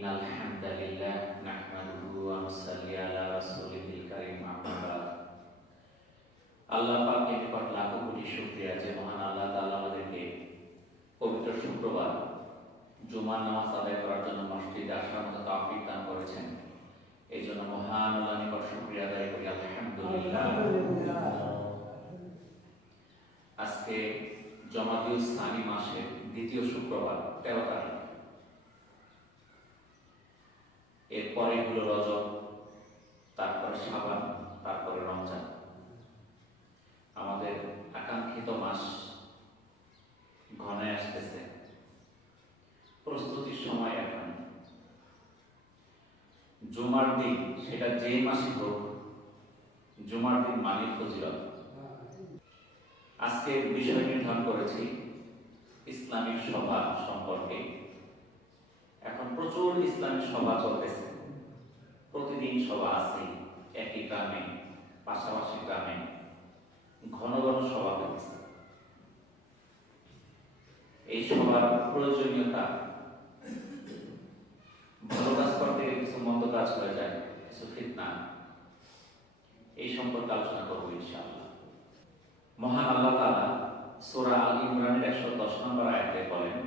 ইন্নাল হামদালিল্লাহ নাহমাদুহু ওয়া নুসাল্লি আলা রাসূলিল কারীম আম্মা বাদ। আল্লাহ পাকের নিকট লাখো কোটি শুকরিয়া যে মহান আল্লাহ তাআলা আমাদেরকে পবিত্র শুক্রবার জুমার নামাজ আদায় করার জন্য মসজিদে আসার মতো তৌফিক দান করেছেন। এই জন্য মহান আল্লাহর নিকট শুকরিয়া আদায় করি আলহামদুলিল্লাহ। আজকে জমাদিউস সানি মাসের দ্বিতীয় শুক্রবার 13 তারিখ। এরপরে হলো রজব, তারপরে শাবান, তারপরে রমজান। আমাদের আকাঙ্ক্ষিত মাস ঘনে আসতেছে, প্রস্তুতির সময় এখন। জুমার দিন, সেটা যে মাসে হোক, জুমার দিন মানে ফজিলত। আজকে বিষয় নির্ধারণ করেছি ইসলামিক সভা সম্পর্কে। এখন প্রচুর ইসলামিক সভা চলতেছে, প্রতিদিন সভা আছে, একই গ্রামে, পাশাপাশি গ্রামে ঘন ঘন সভা হচ্ছে। এই সভার প্রয়োজনীয়তা, ভালো কাজ করতে কিছু মন্দ কাজ হয়ে যায়, কিছু ফিতনা, এই সম্পর্কে আলোচনা করবো ইনশাআল্লাহ। মহান আল্লাহ তাআলা সূরা আল ইমরানের 110 নম্বর আয়াতে বলেন,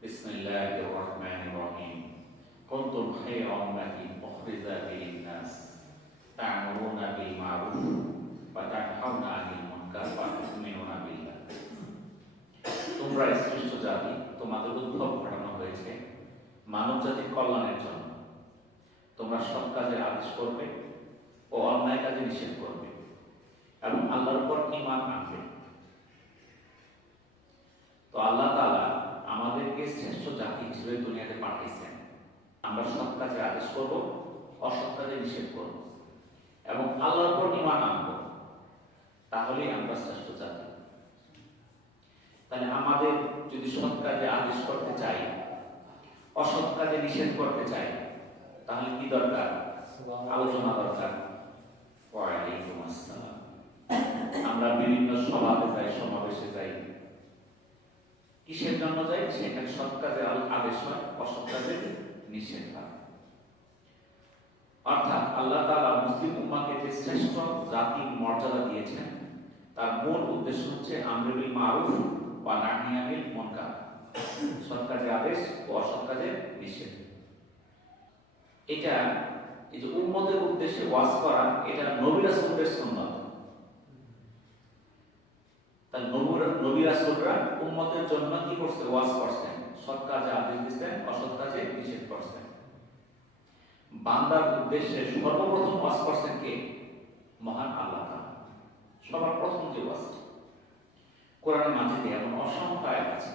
বিসমিল্লাহির রহমানির রহিম, কুনতুম খায়রা উম্মাতিন উখরিজাত লিন-নাস তা'মুরুনা বিল মা'রুফ ওয়া তানহাউনা আনিল মুনকার ওয়া তু'মিনুনা বিল্লাহ। তোমরা শ্রেষ্ঠ জাতি, তোমাদের উদ্ভব ঘটানো হয়েছে মানব জাতির কল্যাণের জন্য। তোমরা সৎ কাজের আদেশ করবে ও অন্যায় কাজে নিষেধ করবে এবং আল্লাহর উপর ঈমান আনবে। তো আল্লাহ তাআলা আমাদেরকে শ্রেষ্ঠ জাতি হিসেবে দুনিয়াতে পাঠিয়েছেন। আমরা সৎ কাজের আদেশ করব, অসৎ কাজে নিষেধ করব এবং আল্লাহর উপর ঈমান আনব, তাহলেই আমরা শ্রেষ্ঠ জাতি। তাহলে আমাদের যদি সৎ কাজে আদেশ করতে চাই, অসৎ কাজে নিষেধ করতে চাই, তাহলে কি দরকার? আলোচনা দরকার। ওয়ালাইকুম আসসালাম। আমরা বিভিন্ন সভাতে যাই, সমাবেশে যাই, কিসের জন্য যাই? সেখানে সৎ কাজের আদেশ হয়, অসৎ কাজের নিষেধ হয়। অর্থাৎ আল্লাহ তাআলা মুসলিম উম্মাহকে যে শ্রেষ্ঠ জাতির মর্যাদা দিয়েছেন, তার মূল উদ্দেশ্য হচ্ছে আমরুল বিল মারুফ ওয়া নাহয়ি আনিল মুনকার, সৎ কাজের আদেশ ও অসৎ কাজের নিষেধ। এটা এই যে উম্মতের উদ্দেশ্যে ওয়াজ করা, এটা নবী রাসূলের সুন্নাত। তাই নবী রাসূলরা উম্মতের জন্য কি করছে? ওয়াজ করছেন, সৎ কাজে আদেশ দিতেন, অসৎ কাজে নিষেধ করছেন। বান্দার উদ্দেশ্যে সর্বপ্রথম ওয়াজ করছেন কে? মহান আল্লাহ তাআলা। সবার প্রথম যে ওয়াজ, কোরআনের মাঝে এমন অসংখ্য আয়াত আছে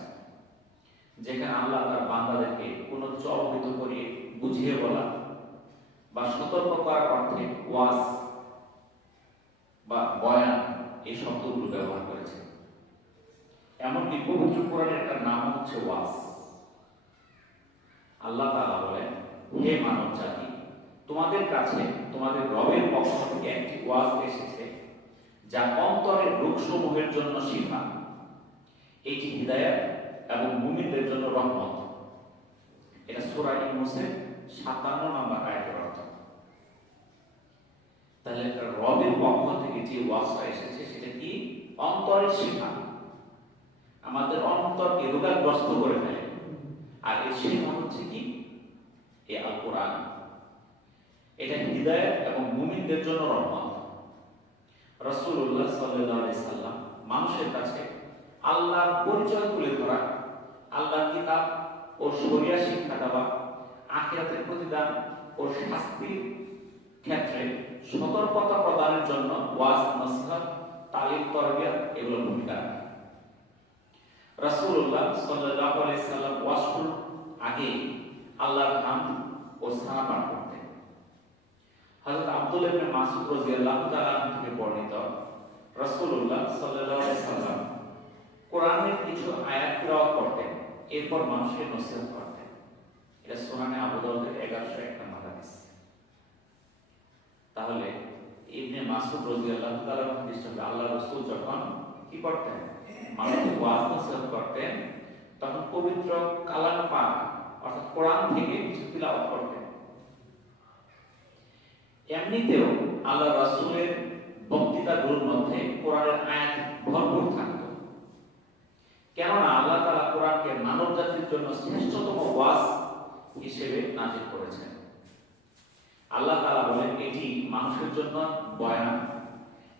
যেখানে আল্লাহ তার বান্দাদেরকে কোনো কিছু অবহিত করিয়ে বুঝিয়ে বলা বা সতর্ক করার অর্থে ওয়াজ বা বয়ান এই শব্দগুলো ব্যবহার করেছে। এমনকি পবিত্র কোরআনের একটা নাম হচ্ছে ওয়াজ। আল্লাহ তাআলা বলেন, হে মানব জাতি, তোমাদের কাছে তোমাদের রবের পক্ষ থেকে একটি ওয়াজ এসেছে, যা অন্তরের রোগসমূহের জন্য শিফা, এটি হিদায়াত এবং মুমিনদের জন্য রহমত। এটা সূরা ইউনূসের 57 নম্বর আয়াতের অর্থ। তাহলে রবের পক্ষ থেকে যে ওয়াজটা এসেছে সেটা কি? অন্তরের শিফা, আমাদের অন্তরকে রোগাগ্রস্ত করে ফেলে। আর এই শিফা হচ্ছে কি? এই আল কোরআন। এটা হিদায়াত এবং মুমিনদের জন্য রহমত। রাসূলুল্লাহ সাল্লাল্লাহু আলাইহি সাল্লাম মানুষের কাছে আল্লাহর পরিচয় তুলে ধরা, আল্লাহর কিতাব ও শরিয়া শিক্ষা দেওয়া, আখিরাতের প্রতিদান ও শাস্তির ক্ষেত্রে সতর্কতা প্রদানের জন্য ওয়াজ, নসিহত, তালিম, তারবিয়ত এগুলো ভূমিকা রাখে। রাসূলুল্লাহ সাল্লাল্লাহু আলাইহি সাল্লাম ওয়াজ শুরুর আগে আল্লাহর নাম ও সানা পাঠ করতেন। হযরত আব্দুল্লাহ ইবনে মাসউদ রাদিয়াল্লাহু তাআলা থেকে বর্ণিত, রাসূলুল্লাহ সাল্লাল্লাহু আলাইহি সাল্লাম কোরআনের কিছু আয়াত তিলাওয়াত করতেন, এরপর মানুষকে নসিহত করতেন। এটা সুনানে আবু দাউদের 1101 নম্বর হাদিস। তাহলে ইবনে মাসউদ রাদিয়াল্লাহু তাআলা হিসেবে আল্লাহর রাসূল যখন কি করতেন? মানুষকে ওয়াজ নসিহত করতেন, তখন পবিত্র কালাম পাক অর্থাৎ কোরআন থেকে কিছু তিলাওয়াত করতেন। এমনিতেও আল্লাহ রাসূলের বক্তৃতাগুলোর মধ্যে কোরআনের আয়াত ভরপুর থাকত, কেননা আল্লাহ তাআলা কোরআনকে মানব জাতির জন্য শ্রেষ্ঠতম ওয়াজ হিসেবে নাযিল করেছেন। আল্লাহ তাআলা বলেন এটি মানুষের জন্য বয়ান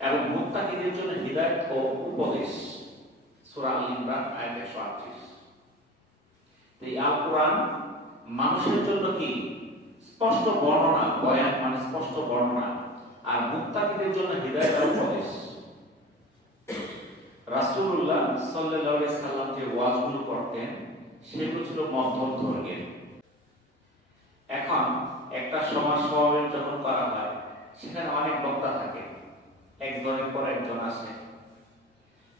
এবং মুত্তাকিদের জন্য হিদায়াত ও উপদেশ। সূরা আল ইমরান আয়াত 138। এই আল কোরআন মানুষের জন্য কি স্পষ্ট বর্ণনা, বয়ান মানে স্পষ্ট বর্ণনা, আর মুত্তাকিদের জন্য হিদায়াত ও উপদেশ। রাসূলুল্লাহ সাল্লাল্লাহু আলাইহি সাল্লাম যে ওয়াজগুলো করতেন সেগুলো ছিল মধ্যম ধর্মের। এখন একটা সমাজ সমাবেশ যখন করা হয় সেখানে অনেক বক্তা থাকে, একজনের পর একজন আসে,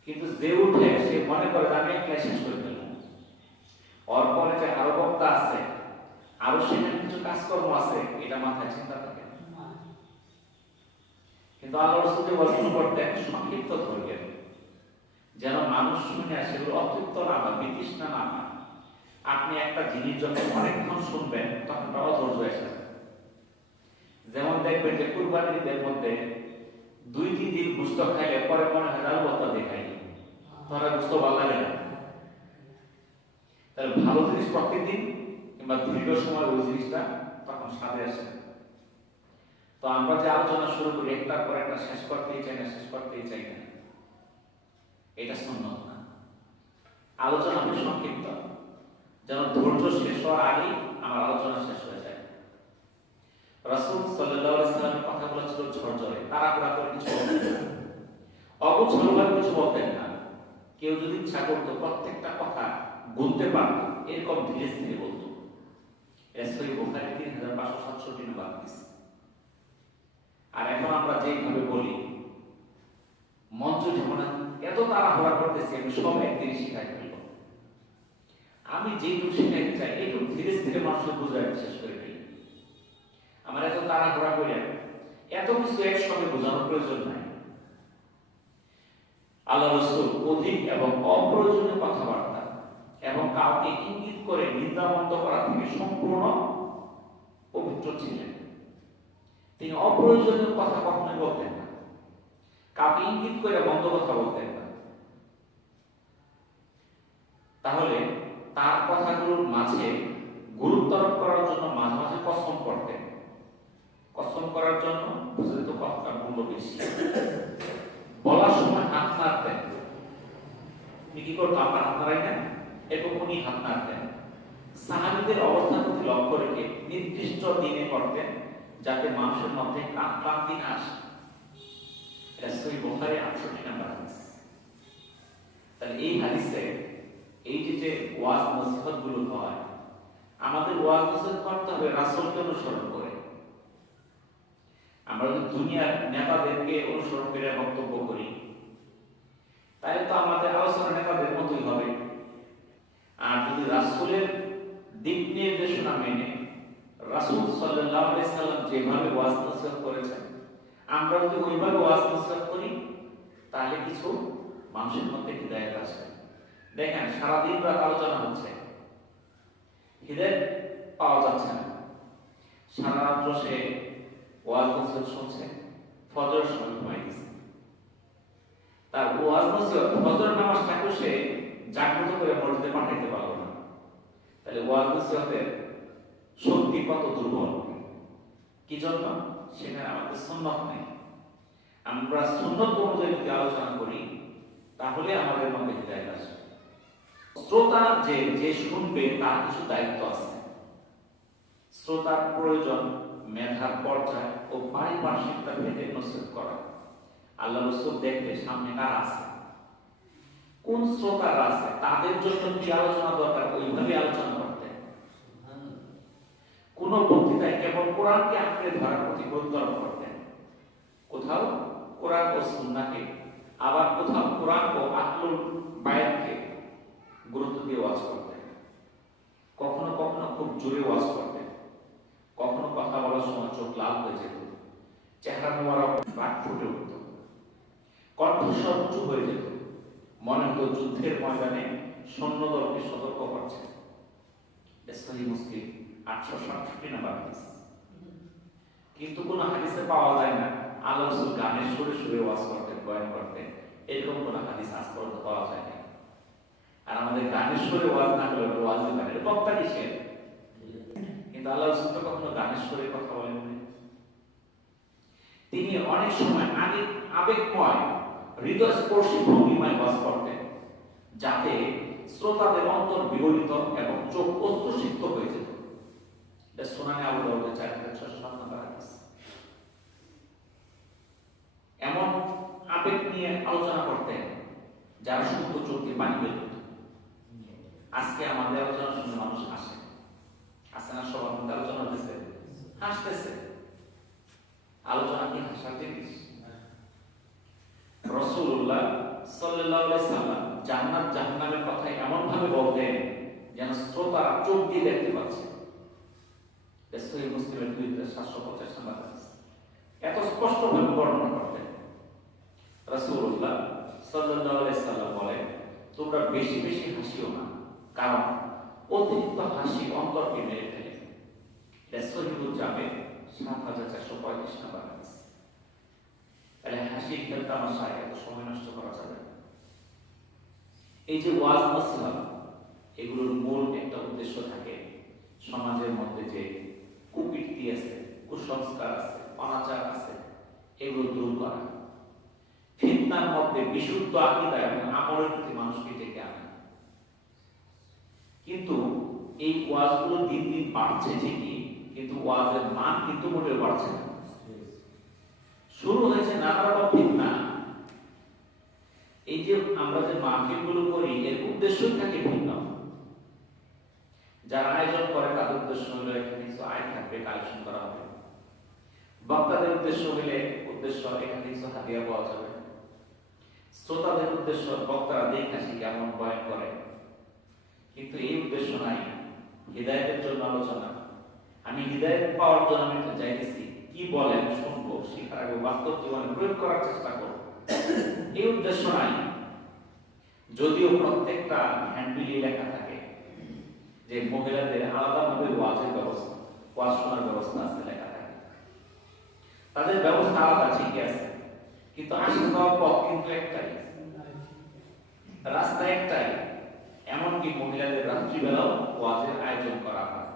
কিন্তু যে উঠে সে মনে করে আমি একলা শেষ করে ফেললাম, ওর পরে যে আরো বক্তা আছে, আরো সেখানে কিছু কাজকর্ম আছে, এটা মাথায় চিন্তা থাকে। কিন্তু আল্লাহ রাসূল যে ওয়াজগুলো করতেন সংক্ষিপ্ত ধর্মের, যেন মানুষ শুনে সেগুলো অতৃপ্ত না হয়, বিতৃষ্ণা না হয়। আপনি একটা জিনিস যখন অনেকক্ষণ শুনবেন তখন অধৈর্য এসে যাবে। যেমন দেখবেন যে কুরবানির ঈদের মধ্যে 2-3 দিন গোশত খাইলে পরে মনে হয় আরো বক্তা দেখাই, তারা গোশত ভালো লাগে না। তাহলে ভালো জিনিস প্রতিদিন কিংবা দীর্ঘ সময় ওই জিনিসটা তখন স্বাদে আসে। তো আমরা যে আলোচনা শুরু করি একটার পর একটা শেষ করতেই চাই না, শেষ করতেই চাই না, এটা সুন্নাত না। আলোচনা বেশ সংক্ষিপ্ত, যেন ধৈর্য শেষ হওয়ার আগেই আমার আলোচনা শেষ হয়ে যায়। রাসূল সাল্লাল্লাহু আলাইহি সাল্লামের কথাগুলো ছিল ঝরঝরে, তাড়াহুড়া করে কিছু বলতেন না, অগোছালোভাবে কিছু বলতেন না। কেউ যদি ইচ্ছা করতো প্রত্যেকটা কথা গুনতে পারত, এরকম ধীরে ধীরে বলতো। সহিহ বুখারী 3567 নম্বর হাদিস। আর এখন আমরা যেভাবে বলি, মঞ্চ যেমন এত তাড়াহুড়া করতেছি, আমি সব একদিন শিখাই ফেলব, আমি যেটুকু শিখাইতে চাই একটু ধীরে ধীরে মানুষের বোঝায় শেষ করে ফেলি। আমার এত তাড়াহুড়া করে এত কিছু একসঙ্গে বোঝানোর প্রয়োজন নাই। আল্লাহ রাসূল অধিক এবং অপ্রয়োজনীয় কথাবার্তা এবং কাউকে ইঙ্গিত করে নিন্দামন্দ করা থেকে সম্পূর্ণ পবিত্র ছিলেন। তিনি অপ্রয়োজনীয় কথা কখনোই বলতেন না, কাউকে ইঙ্গিত করে মন্দ কথা বলতেন না। তাহলে তার কথাগুলোর মাঝে গুরুত্ব আরোপ করার জন্য মাঝে মাঝে কসম করতেন। কসম করার জন্য বুঝতে কথাটা মূল্য বেশি। বলার সময় হাত নাড়তেন, কি করতো আপনার হাত নাড়াই না, এবং উনি হাত নাড়তেন। সাহাবীদের অবস্থার প্রতি লক্ষ্য রেখে নির্দিষ্ট দিনে করতেন, যাতে মানুষের মধ্যে ক্লান্তি না আসে। এটা সহিহ বুখারী 68 নম্বর হাদিস। তাহলে এই হাদিসে এই যে ওয়াজ নসিহত গুলো হয়, আমাদের ওয়াজ নসিহত করতে হবে রাসূলকে অনুসরণ করে। আমরা যদি দুনিয়ার নেতাদেরকে অনুসরণ করে বক্তব্য করি, তাহলে তো আমাদের আলোচনা নেতাদের মতোই হবে। আর যদি রাসূলের দিক নির্দেশনা মেনে রাসূল সাল্লাল্লাহু আলাইহি সাল্লাম যেভাবে ওয়াজ নসিহত করেছেন আমরা যদি ওইভাবে ওয়াজ নসিহত করি, তাহলে কিছু মানুষের মধ্যে হিদায়াত আসে। দেখেন সারাদিন রাত আলোচনা হচ্ছে, হিদায়াত পাওয়া যাচ্ছে না। সারা রাত্র সে ওয়াজ নসিহত শুনছে, ফজরের সময় ঘুমাই গেছে। তার ওয়াজ নসিহত ফজর নামাজটাকে সে জাগ্রত করে মসজিদে পাঠাইতে পারলো না। তাহলে ওয়াজ নসিহতের শক্তি কত দুর্বল। কি জন্য? সেখানে আমাদের সুন্নাত নেই। আমরা সুন্নাত অনুযায়ী যদি আলোচনা করি তাহলে আমাদের মধ্যে হিদায়াত আসবে। শ্রোতা যে শুনবে তার কিছু দায়িত্ব আছে। শ্রোতার প্রয়োজন মেধার পর্যায় ও পারিপার্শ্বিকতা ভেদে নসিহত করা। আল্লাহ রাসূল দেখতে সামনে কারা আছে, কোন শ্রোতারা আছে, তাদের জন্য কি আলোচনা দরকার ওইভাবে আলোচনা করতে। কোন বক্তৃতায় কেবল কোরআনকে আঁকড়ে ধরার প্রতি গুরুত্ব আরোপ করতেন, কোথাও কোরআন ও সুন্নাহকে, আবার কোথাও কোরআন ও আহলুল বায়াতকে গুরুত্ব দিয়ে ওয়াজ করতেন। কখনো কখনো খুব জোরে ওয়াজ করতেন, কখনো কথা বলার সময় চোখ লাল হয়ে যেত, চেহারা মোবারক রাগ ফুটে উঠত, কণ্ঠস্বর উঁচু হয়ে যেত, মনে হতো যুদ্ধের ময়দানে সৈন্যদলকে সতর্ক করছে। সহিহ মুসলিম 867 নম্বর হাদিস। কিন্তু কোন হাদিসে পাওয়া যায় না আল্লাহ রাসূল গানের সুরে সুরে ওয়াজ করতেন, বয়ান করতেন, এরকম কোন হাদিস আজ পর্যন্ত পাওয়া যায় না। আর আমাদের গানের সুরে ওয়াজ না করলে ওয়াজ দিবেন, এটা বক্তা কিসের? কিন্তু আল্লাহ রাসূল তো কখনো গানের সুরে কথা বলেন না। তিনি অনেক সময় আবেগময়, হৃদয়স্পর্শী ভঙ্গিমায় ওয়াজ করতেন, যাতে শ্রোতাদের অন্তর বিগলিত এবং চোখ অশ্রুসিক্ত হয়ে যেত। এটা সুনানে আবু দাউদের 4607 নম্বর হাদিস। এমন আবেগ নিয়ে আলোচনা করতেন যার শুনতো চোখ দিয়ে পানি বের হতো। আজকে আমাদের আলোচনা শুনে মানুষ হাসে, আসে না? সবার মধ্যে আলোচনা হতেছে, হাসতেছে। আলোচনা কি হাসার জিনিস? রাসূলুল্লাহ সাল্লাল্লাহু আলাইহি সাল্লাম জান্নাত জাহান্নামের কথা এমন ভাবে বলতেন যেন শ্রোতা চোখ দিয়ে দেখতে পাচ্ছে। সহিহ মুসলিমের 2750 নম্বর হাদিস। এত স্পষ্ট ভাবে বর্ণনা করতেন। রাসূলুল্লাহ সাল্লাল্লাহু আলাইহি সাল্লাম বলেন, তোমরা বেশি বেশি হাসিও না, কারণ অতিরিক্ত হাসি অন্তরকে মেরে ফেলে। এটা সহিহুল জামে 7435 নম্বর হাদিস। তাহলে হাসি খেল তামাশা এত সময় নষ্ট করা যাবে না। এই যে ওয়াজ নসিহত, এগুলোর মূল একটা উদ্দেশ্য থাকে সমাজের মধ্যে যে কুকীর্তি আছে, কুসংস্কার আছে, অনাচার আছে, এগুলো দূর করা, ফিতনার মধ্যে বিশুদ্ধ আকীদা এবং আমলের প্রতি মানুষকে ডেকে আনা। কিন্তু এই ওয়াজগুলো দিন দিন বাড়ছে ঠিকই, কিন্তু ওয়াজের মান কিন্তু মোটেও বাড়ছে না। শুরু হয়েছে নানা রকম ফিতনা। এই যে আমরা যে মাহফিলগুলো করি, এর উদ্দেশ্যই থাকে ভিন্ন। যারা আয়োজন করে তাদের উদ্দেশ্য হলো এখানে কিছু আয় থাকবে, কালেকশন করা হবে। বক্তাদের উদ্দেশ্য এখানে কিছু হাদিয়া পাওয়া যাবে। শ্রোতাদের উদ্দেশ্য বক্তারা দেখাচ্ছি কেমন বয়ান করে, কিন্তু এই উদ্দেশ্য নাই হিদায়াতের জন্য আলোচনা। আমি হিদায়াত পাওয়ার জন্য আমি তো চাইতেছি কি বলেন শুনবো, শিখার আগে বাস্তব জীবনে প্রয়োগ করার চেষ্টা করব, এই উদ্দেশ্য নাই। যদিও প্রত্যেকটা হ্যান্ডবিলে লেখা থাকে যে মহিলাদের আলাদাভাবে ওয়াজের ব্যবস্থা, ওয়াজ শোনার ব্যবস্থা আছে, লেখা থাকে, তাদের ব্যবস্থা আলাদা, ঠিকই আছে, কিন্তু আসা যাওয়ার পথ কিন্তু একটাই, রাস্তা একটাই। এমনকি মহিলাদের রাত্রিবেলাও ওয়াজের আয়োজন করা হয়।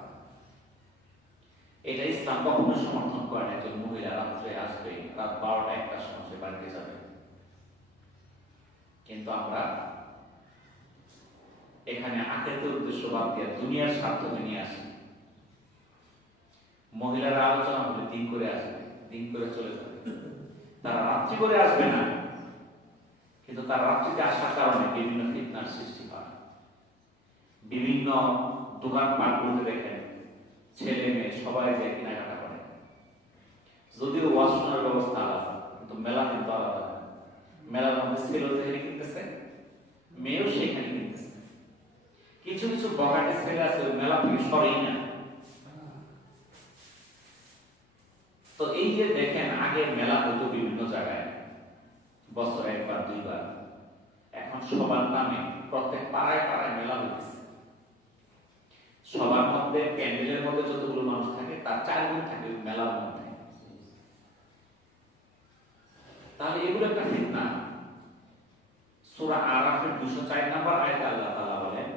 এটা ইসলাম কখনো সমর্থন করে না। একজন মহিলা রাত্রে আসবে, রাত 12টা-1টার সময় সে বাড়িতে যাবে। কিন্তু আমরা এখানে আখিরাতের উদ্দেশ্য বাদ দিয়ে দুনিয়ার স্বার্থ নিয়ে আসি। মহিলারা আলোচনা হলে দিন করে আসবে, দিন করে চলে যাবে, তারা রাত্রি করে আসবে না। কিন্তু তার রাত্রিতে আসার কারণে বিভিন্ন ফিতনার সৃষ্টি হয়। বিভিন্ন দোকানপাটগুলোতে দেখেন ছেলে মেয়ে সবাই যে কেনাকাটা করে। যদিও ওয়াজ শোনার ব্যবস্থা আলাদা, কিন্তু মেলা কিন্তু আলাদা। মেলার মধ্যে ছেলেও যেখানে কিনতেছে, মেয়েও সেখানে কিনতেছে। কিছু কিছু বগাটে ছেলে আছে মেলা থেকে সরেই না। তো এই যে দেখেন আগে মেলা হতো বিভিন্ন জায়গায়, বছরে একবার দুইবার, এখন সবার নামে প্রত্যেক পাড়ায় পাড়ায় মেলা হচ্ছে। সবার মধ্যে প্যান্ডেলের মধ্যে যতগুলো মানুষ থাকে তার 4 গুণ থাকে মেলার মধ্যে। তাহলে এগুলো একটা ফিতনা। সূরা আরাফের 204 নম্বর আয়াতে আল্লাহ তাআলা বলেন,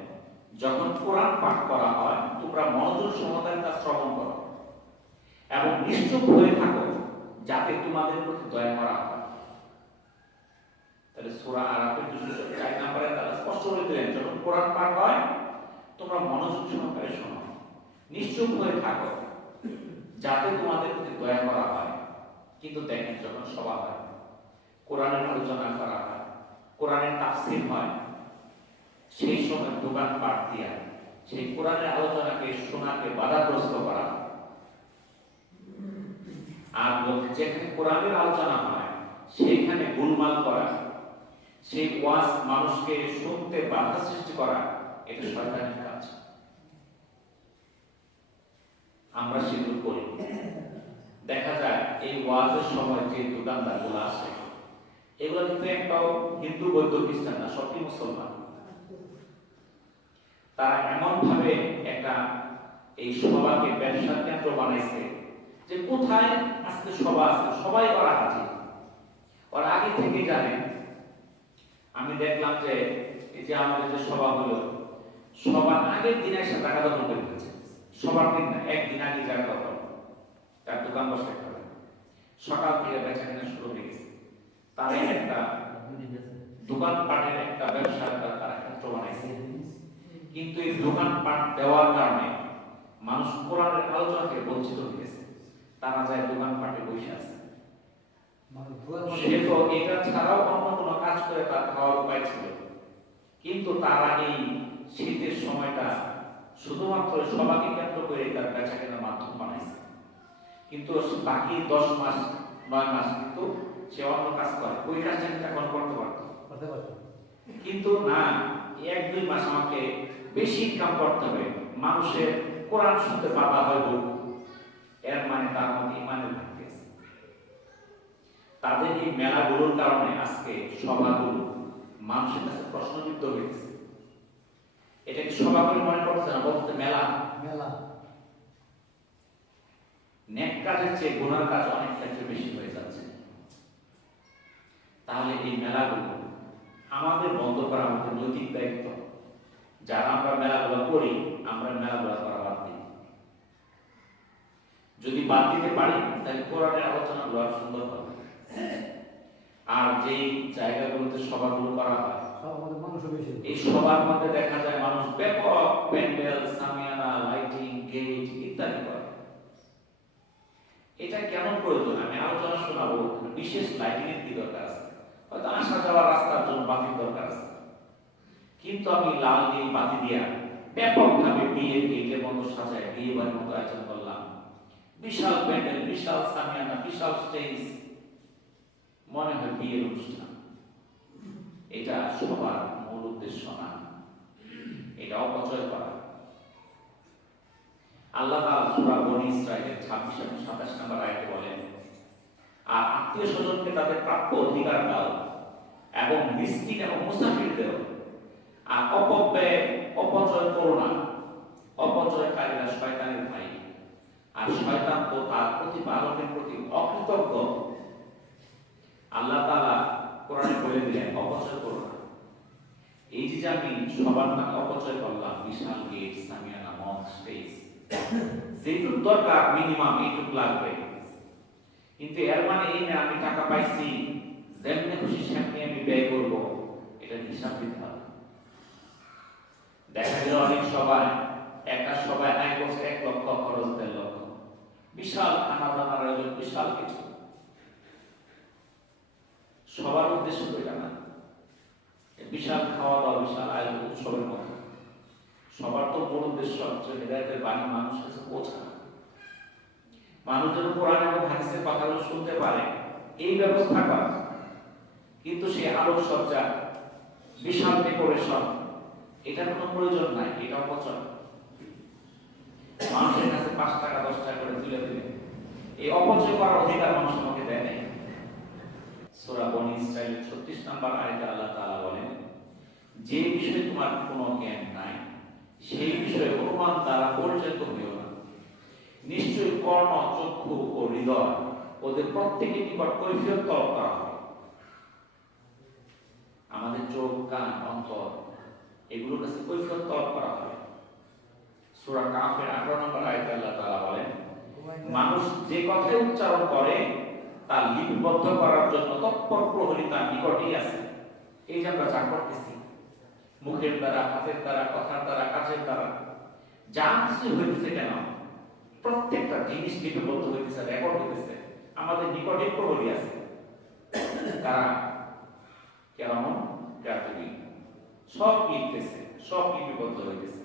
যখন কোরআন পাঠ করা হয় তোমরা মনোযোগ সহকারে তা শ্রবণ করো এবং নিশ্চুপ হয়ে থাকো যাতে তোমাদের প্রতি দয়া করা হয়। তাহলে সূরা আরাফের 204 নম্বরে তাআলা স্পষ্ট করে দিলেন, যখন কোরআন পাঠ হয় তোমরা মনোযোগ সহকারে শোনো, নিশ্চুপ হয়ে থাকো যাতে তোমাদের প্রতি দয়া করা হয়। কিন্তু দেখেন যখন সভা হয়, কোরআনের আলোচনা করা হয়, কোরআনের তাফসীর হয়, সেই সময় দোকান পাঠ দিয়া সেই কোরআনের আলোচনাকে শোনাকে বাধাগ্রস্ত করা। আর যেখানে কোরআনের আলোচনা হয় সেইখানে গোলমাল করা, সেই ওয়াজ মানুষকে শুনতে বাধা সৃষ্টি করা, এটা শয়তানের কাজ। আমরা সেগুলো করি। দেখা যায় এই ওয়াজের সময় যে দোকানদারগুলো আসে এগুলো কিন্তু একটাও হিন্দু, বৌদ্ধ, খ্রিস্টান না, সবই মুসলমান। তারা এমন ভাবে একটা এই সভাকে ব্যবসার কেন্দ্র বানাইছে, যে কোথায় আজকে সভা আছে সবাই ওরা হাজির। ওরা আগে থেকে জানেন। আমি দেখলাম যে এই যে আমাদের যে সভা হলো, সবার আগের দিন এসে টাকা দখল করে দিয়েছে। সবার দিন না, একদিন আগে জায়গা দখল, তার দোকান বসাতে হবে। সকাল থেকে বেচা কেনা শুরু হয়ে গেছে। তারা একটা দোকানপাটের একটা ব্যবসার তারা ক্ষেত্র বানাইছে। কিন্তু এই দোকানপাট দেওয়ার কারণে মানুষ কোরআনের আলোচনা থেকে বঞ্চিত হয়ে গেছে। তারা যায় দোকানপাটে বসে আছে। সে তো এটা ছাড়াও অন্য কোনো কাজ করে তার খাওয়ার উপায় ছিল, কিন্তু তারা এই শীতের সময়টা শুধুমাত্র সবাইকে কেন্দ্র করে তার বেচা কেনার মাধ্যম বানাইছে। কিন্তু বাকি 10 মাস 9 মাস কিন্তু সে অন্য কাজ করে, ওই কাজটা কিন্তু এখন করতে পারত। কিন্তু না, 1-2 মাস আমাকে বেশি ইনকাম করতে হবে, মানুষের কোরআন শুনতে বাধা হইব, এর মানে তার মধ্যে ইমানের ঘাটতি আছে। তাদের এই মেলাগুলোর কারণে আজকে সভাগুলো মানুষের কাছে প্রশ্নবিদ্ধ হয়েছে। এটা কি সভা করে মনে করছে না, বলতে মেলা। নেক কাজের চেয়ে গুনার কাজ অনেক ক্ষেত্রে বেশি হয়ে যাচ্ছে। তাহলে এই মেলাগুলো আমাদের বন্ধ করা আমাদের নৈতিক দায়িত্ব। যারা আমরা মেলাগুলো করি, আমরা মেলাগুলো করা বাদ দিই। যদি বাদ দিতে পারি তাহলে কোরআনের আলোচনাগুলো আরো সুন্দর হবে। আর যেই জায়গাগুলোতে সভাগুলো করা হয়, এই সবার মধ্যে দেখা যায় মানুষ ব্যাপক প্যান্ডেল, সামিয়ানা, লাইটিং, গেট ইত্যাদি করে। এটা কেন প্রয়োজন আমি আলোচনা শোনাবো। বিশেষ লাইটিং এর কি দরকার আছে? হয়তো আসা যাওয়ার রাস্তার জন্য বাতির দরকার আছে, কিন্তু আমি লাল নীল বাতি দিয়া ব্যাপকভাবে বিয়ের গেটের মতো সাজায় বিয়ে বাড়ির মতো আয়োজন করলাম। বিশাল প্যান্ডেল, বিশাল সামিয়ানা, বিশাল স্টেজ, মনে হয় বিয়ের অনুষ্ঠান। এটা সবার মূল উদ্দেশ্য না, এটা অপচয় করা। আল্লাহ তাআলা সূরা বনী ইসরাঈলের 26 এবং 27 নম্বর আয়াতে বলেন, আর আত্মীয় স্বজনকে তাদের প্রাপ্য অধিকার দাও এবং মিসকিন এবং মুসাফিরদের, আর অপব্যয় অপচয় করো না। অপচয়কারীরা শয়তানের ভাই, আর শয়তান তো তার প্রতিপালকের প্রতি অকৃতজ্ঞ। আল্লাহ তাআলা কোরআনে বলে দিলেন অপচয় করো না। এই যে আমি সবার নামে অপচয় করলাম, বিশাল গেট, সামিয়ানা, মঞ্চ, স্টেজ, যেটুক দরকার মিনিমাম এইটুক লাগবে, কিন্তু এর মানে এই না আমি টাকা পাইছি যেমনি খুশি সেমনি আমি ব্যয় করবো। এটা হিসাব দিতে হবে। দেখা গেল অনেক সবাই একটা সবাই আয় করছে 1 লক্ষ, খরচ 1.5 লক্ষ, বিশাল খানা দানার আয়োজন, বিশাল কিছু। সবার উদ্দেশ্য তো এটা না, বিশাল খাওয়া দাওয়া, বিশাল আয়োজন, উৎসবের মতো। সবার তো বড় উদ্দেশ্য হচ্ছে হেদায়েতের বাণী মানুষের কাছে পৌঁছানো, মানুষ যেন কোরআন এবং হাদিসের কথাগুলো শুনতে পারে, এই ব্যবস্থা করা। কিন্তু সে আলোকসজ্জা, বিশাল ডেকোরেশন, এটার কোনো প্রয়োজন নাই। এটা অপচয়। মানুষের কাছে 5 টাকা 10 টাকা করে তুলে দিলে এই অপচয় করার অধিকার মানুষ আমাকে দেয় নাই। সূরা বনী ইসরাঈলের 36 নম্বর আয়াতে আল্লাহ তাআলা বলেন, যে বিষয়ে তোমার কোনো জ্ঞান নাই সেই বিষয়ে অনুমান দ্বারা পরিচালিত হইও না। নিশ্চয়ই কর্ণ, চক্ষু ও হৃদয় ওদের প্রত্যেকের নিকট কৈফিয়ত তলব করা হয়। আমাদের চোখ, কান, অন্তর, এগুলোর কাছে কৈফিয়ত তলব করা হয়। সূরা কাফের 18 নম্বর আয়াতে আল্লাহ তাআলা বলেন, মানুষ যে কথাই উচ্চারণ করে তা লিপিবদ্ধ করার জন্য তৎপর প্রহরী তার নিকটেই আছে। এই যে আমরা যা করতেছি মুখের দ্বারা, হাতের দ্বারা, কথার দ্বারা, কাজের দ্বারা, যা কিছু হইতেছে কেন, প্রত্যেকটা জিনিস লিপিবদ্ধ হইতেছে, রেকর্ড হইতেছে। আমাদের নিকটে প্রহরী আছে। তারা কেমন কাতিবী, সব লিখতেছে, সব লিপিবদ্ধ হইতেছে।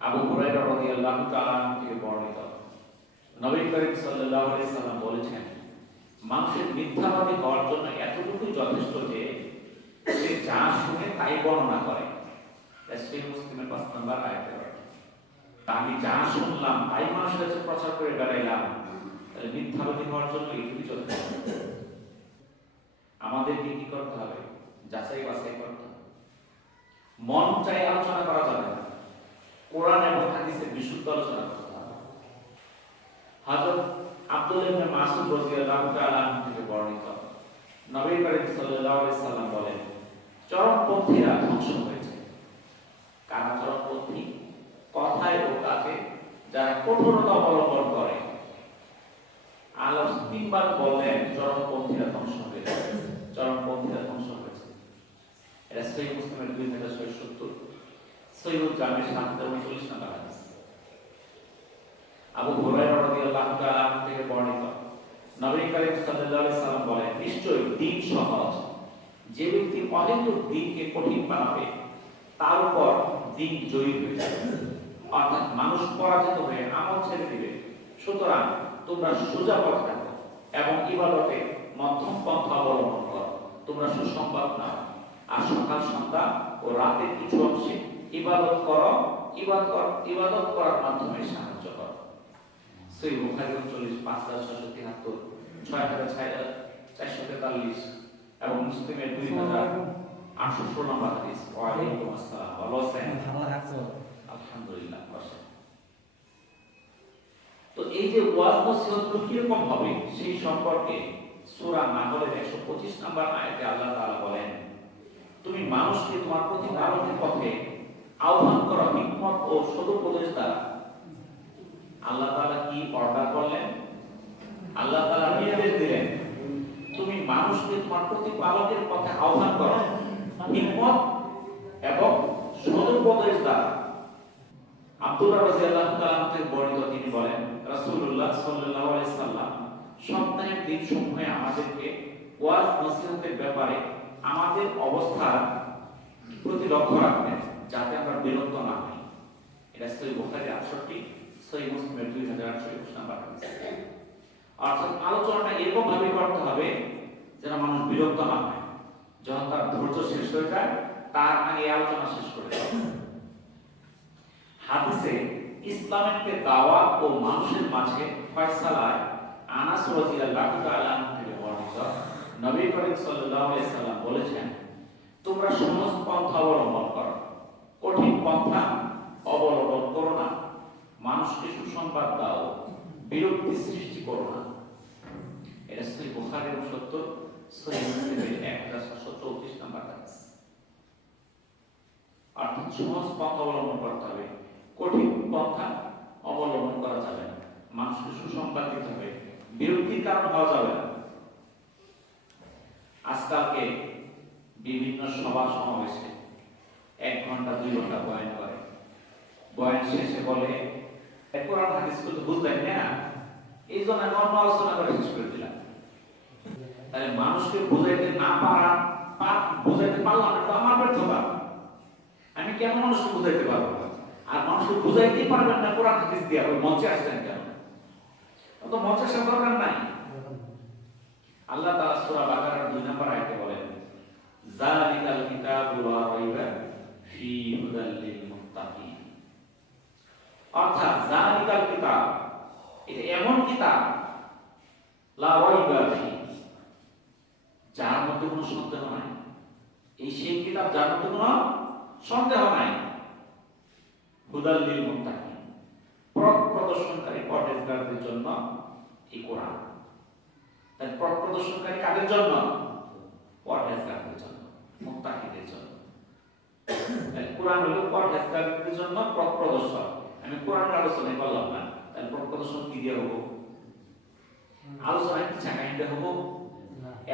আবু হুরায়রা রাদিয়াল্লাহু তাআলা থেকে বর্ণিত, নবী করিম সাল্লাল্লাহু আলাইহি সাল্লাম বলেছেন, মানুষের মিথ্যাবাদী হওয়ার জন্য এতটুকুই যথেষ্ট যে সে যা শুনে তাই বর্ণনা করে। সহিহ মুসলিমের 5 নম্বর আয়াতে বলে, আমি যা শুনলাম তাই মানুষের কাছে প্রচার করে বেড়াইলাম, তাহলে মিথ্যাবাদী হওয়ার জন্য এটুকুই যথেষ্ট। আমাদেরকে কি করতে হবে? যাচাই বাছাই করতে হবে। মন চাই আলোচনা করা যাবে না, কোরআন এবং হাদিসের বিশুদ্ধ আলোচনা করতে হবে। হযরত আব্দুল্লাহ ইবনে মাসউদ রাদিয়াল্লাহু তাআলা আনহু থেকে বর্ণিত, নবী করিম সাল্লাল্লাহু আলাইহি সাল্লাম বলেন, চরমপন্থীরা ধ্বংস হয়েছে। কারা চরমপন্থী? কথায় ও কাজে যারা কঠোরতা অবলম্বন করে। আল্লাহ তিনবার বললেন চরমপন্থীরা ধ্বংস হয়েছে, চরমপন্থীরা ধ্বংস হয়েছে। এটা সহিহ মুসলিমের 2670, সহিহ জামির 739 নম্বর হাদিস। আবু হুরায়রা রাদিয়াল্লাহু তাআলা থেকে বর্ণিত, নবী করিম সাল্লাল্লাহু আলাইহি সাল্লাম বলেন, নিশ্চয়ই দ্বীন সহজ। যে ব্যক্তি অহেতুক দ্বীনকে কঠিন বানাবে তার উপর দ্বীন জয়ী হয়ে যাবে, অর্থাৎ মানুষ পরাজিত হয়ে আমল ছেড়ে দিবে। সুতরাং তোমরা সোজা পথে থাকো এবং ইবাদতে মধ্যম পন্থা অবলম্বন করো। তোমরা সুসংবাদ নাও আর সকাল সন্ধ্যা ও রাতের কিছু অংশে ইবাদত করো, ইবাদত করার মাধ্যমে সাহায্য করো। সহিহ বুখারী 39, 5673, 6443 এবং মুসলিমের 2816 নম্বর হাদিস। ওয়া আলাইকুম আসসালাম। ভালো আছেন? ভালো আছি আলহামদুলিল্লাহ। তো এই যে ওয়াজ নসিহত কিরকম হবে সেই সম্পর্কে সূরা নাহলের 125 নম্বর আয়াতে আল্লাহ তাআলা বলেন, তুমি মানুষকে তোমার প্রতিপালকের পথে আহ্বান করো হিকমত ও সদুপদেশ দ্বারা। আল্লাহ তাআলা কি অর্ডার করলেন? আল্লাহ তাআলা নির্দেশ দিলেন, তুমি মানুষকে তোমার প্রতিপালকের পথে আহ্বান করো হিকমত এবং সদুপদেশ দ্বারা। আব্দুল্লাহ রাদিয়াল্লাহু তাআলা থেকে বর্ণিত, তিনি বলেন, রাসূলুল্লাহ সাল্লাল্লাহু আলাইহি সাল্লাম সপ্তাহের দিনসমূহে আমাদেরকে ওয়াজ নসিহতের ব্যাপারে আমাদের অবস্থার প্রতি লক্ষ্য রাখতেন, যাতে আমরা বিরক্ত না হই। এটা সহিহ বুখারী 68, সহিহ মুসলিমের 2821 নম্বর হাদিস। অর্থাৎ আলোচনাটা এরকম ভাবে করতে হবে যেন মানুষ বিরক্ত না হয়। যখন তার ধৈর্য শেষ হয়ে যায় তার আগে আলোচনা শেষ করে দেওয়া। হাদিসে ইসলামের দাওয়াত ও মানুষের মাঝে ফয়সালায় আনাস রাদিয়াল্লাহু তাআলা আনহু থেকে বর্ণিত, নবী করিম সাল্লাল্লাহু আলাইহি সাল্লাম বলেছেন, তোমরা সহজ পন্থা অবলম্বন করো, কঠিন পন্থা অবলম্বন করো না। মানুষকে সুসংবাদ দাও, বিরক্তি সৃষ্টি করো না। এটা সহিহ বুখারীর 70, সহিহ মুসলিমের 1734 নম্বর হাদিস। অর্থাৎ সহজ পন্থা অবলম্বন করতে হবে, কঠিন পন্থা অবলম্বন করা যাবে না। মানুষকে সুসংবাদ দিতে হবে, বিরক্তির কারণ হওয়া যাবে না। আজকালকে বিভিন্ন সভা সমাবেশে 1 ঘন্টা 2 ঘন্টা বয়ান করে, বয়ান শেষে বলে কোরআন হাদিস তো বুঝলেন না, এই জন্য নর্ম আলোচনা করে শেষ করে দিলাম। তাহলে মানুষকে বুঝাইতে না পারা, বুঝাইতে পারলাম না, আমার ব্যর্থতা। আমি কেন মানুষকে বুঝাইতে পারবো না? আর মানুষকে বুঝাইতে পারবেন না কোরআন হাদিস দিয়ে, ওই মঞ্চে আসছেন কেন? তো মঞ্চে আসার দরকার নাই। আল্লাহ তাআলা সূরা বাকারার 2 নম্বর আয়াতে বলেন, যালিকাল কিতাবু লা রাইবা ফি হুদাল লিল মুত্তাকিন। অর্থাৎ যালিকাল কিতাব, এটা এমন কিতাব, লা রাইবা ফি, যার মধ্যে কোনো সন্দেহ নাই। এই সেই কিতাব যার মধ্যে কোনো সন্দেহ নাই। হুদাল লিল মুত্তাকিন, পথ প্রদর্শনকারী পরহেজগারদের জন্য এই কোরআন। তাই পথ প্রদর্শনকারী কাদের জন্য? পরহেজগারদের জন্য, মুত্তাকিদের জন্য। তাই কোরআন হলো পরহেজগারদের জন্য পথ প্রদর্শন। আমি কোরআনের আলোচনা করলাম না, তাই পথ প্রদর্শন কি দিয়ে হবো? আলোচনা কিচ্ছা কাহিনীতে হবো?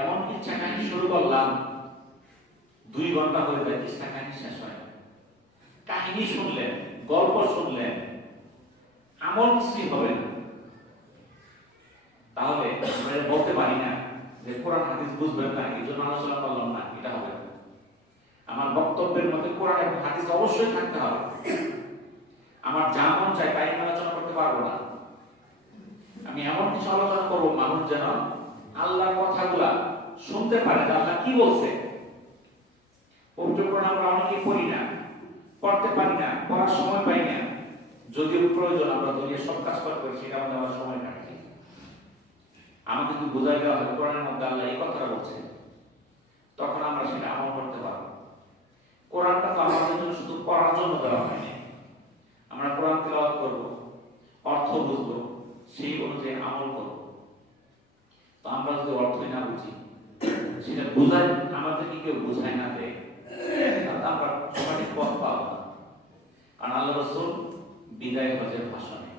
এমন কিচ্ছা কাহিনী শুরু করলাম 2 ঘন্টা হয়ে যায়, কিচ্ছা কাহিনী শেষ হয় না। কাহিনী শুনলেন, গল্প শুনলেন, আমল কিছুই হবে না। তাহলে আমরা বলতে পারি না যে কোরআন হাদিস বুঝবেন না, এই জন্য আলোচনা করলাম না, এটা হবে না। আমার বক্তব্যের মধ্যে কোরআন এবং হাদিস অবশ্যই থাকতে হবে। আমার যা মন চায় তাই আলোচনা করতে পারবো না। আমি এমন কিছু আলোচনা করবো মানুষ যেন আল্লাহর কথাগুলা শুনতে পারে, আল্লাহ কি বলছে। পবিত্র কোরআন আমরা অনেকেই পড়ি না, পড়তে পারি না, পড়ার সময় পাই না। যদিও প্রয়োজন, আমরা দুনিয়া সব কাজ করি, সেটা আমাদের আমার সময় কাটে। আমাকে যদি বোঝাই দেওয়া হয় কোরআনের মধ্যে আল্লাহ এই কথাটা বলছে, তখন আমরা সেটা আমল করতে পারবো। কোরআনটা তো আমাদের জন্য শুধু পড়ার জন্য দেওয়া হয়নি, বিদায় হজের ভাষণে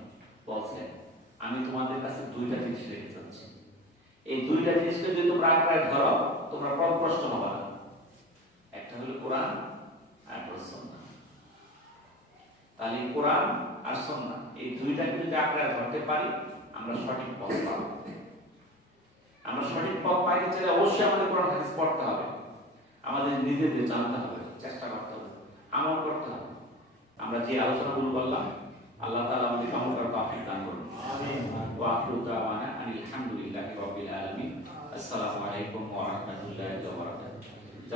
বলছেন, আমি তোমাদের কাছে দুইটা জিনিস রেখে যাচ্ছি, এই দুইটা জিনিসকে যদি তোমরা আঁকড়ায় ধরো তোমরা পথভ্রষ্ট হবে না। একটা হলো কোরআন আর সুন্নাহ। তাহলে কোরআন আর সুন্নাহ এই দুইটাকে যদি আঁকড়ায় ধরতে পারি আমরা সঠিক পথ পাবো। আমরা সঠিক পথ পাইতে চাইলে অবশ্যই আমাদের কোরআন হাদিস পড়তে হবে, আমাদের নিজেদের জানতে হবে, চেষ্টা করতে হবে, আমল করতে হবে। আমরা যে আলোচনাগুলো করলাম আল্লাহ তাআলা আমাদের আমল করার তৌফিক দান করুন। আমিন। ওয়া আখিরু দাওয়ানা আলহামদুলিল্লাহি রাব্বিল আলামিন। আসসালামু আলাইকুম ওয়া রাহমাতুল্লাহি ওয়া বারাকাতুহু।